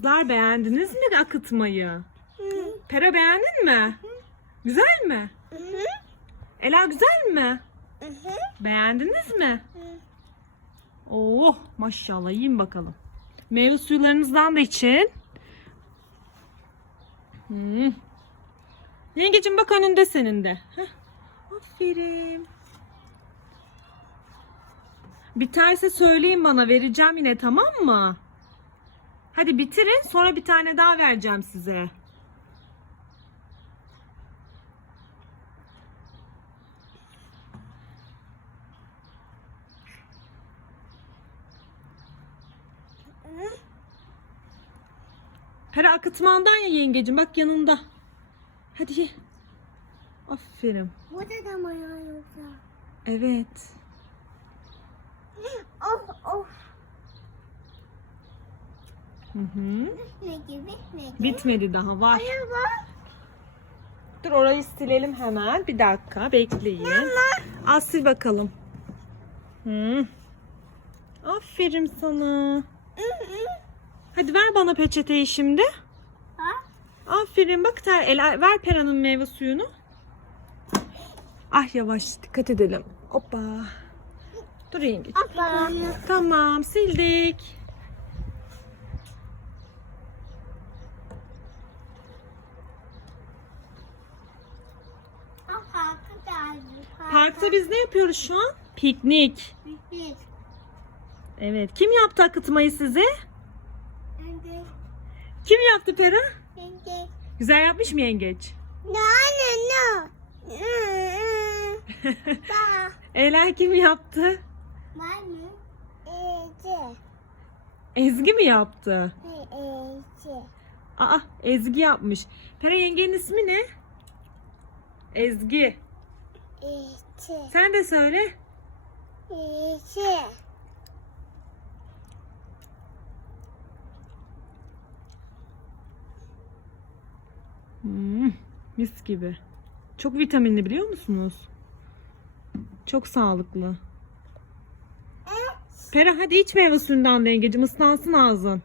Kızlar beğendiniz mi akıtmayı? Pera beğendin mi? Güzel mi? Ela güzel mi? Beğendiniz mi? Oh maşallah yiyin bakalım. Meyve suyularınızdan da için. Hmm. Yengecim bak önünde senin de. Heh. Aferin. Biterse söyleyin bana vereceğim yine tamam mı? Hadi bitirin sonra bir tane daha vereceğim size. Pera akıtmandan ya yengecim bak yanında. Hadi ye. Aferin. Bu da da mı ya yoksa? Evet. Of of. Hı hı. Gibi? Bitmedi daha var. Hayır. Dur orayı silelim hemen. Bir dakika bekleyin. Al sil bakalım. Hı. Aferin sana. Hadi ver bana peçeteyi şimdi. Ha? Aferin bak ter, el, ver Pera'nın meyve suyunu. Ah yavaş dikkat edelim. Hoppa. Dur yenge. Abla. Tamam sildik. Parkta biz ne yapıyoruz şu an? Piknik. Bir. Evet. Kim yaptı akıtmayı size? Önce. Kim yaptı Pera? Önce. Güzel yapmış mı yengeç? No no no. Ela kim yaptı? Var mı? Ece. Ezgi mi yaptı? Ece. Aa Ezgi yapmış. Pera yengenin ismi ne? Ezgi. Ece. Sen de söyle. Ece. Hmm, mis gibi. Çok vitaminli biliyor musunuz? Çok sağlıklı. Pera hadi iç meyve suyundan da yengecim ıslansın ağzın.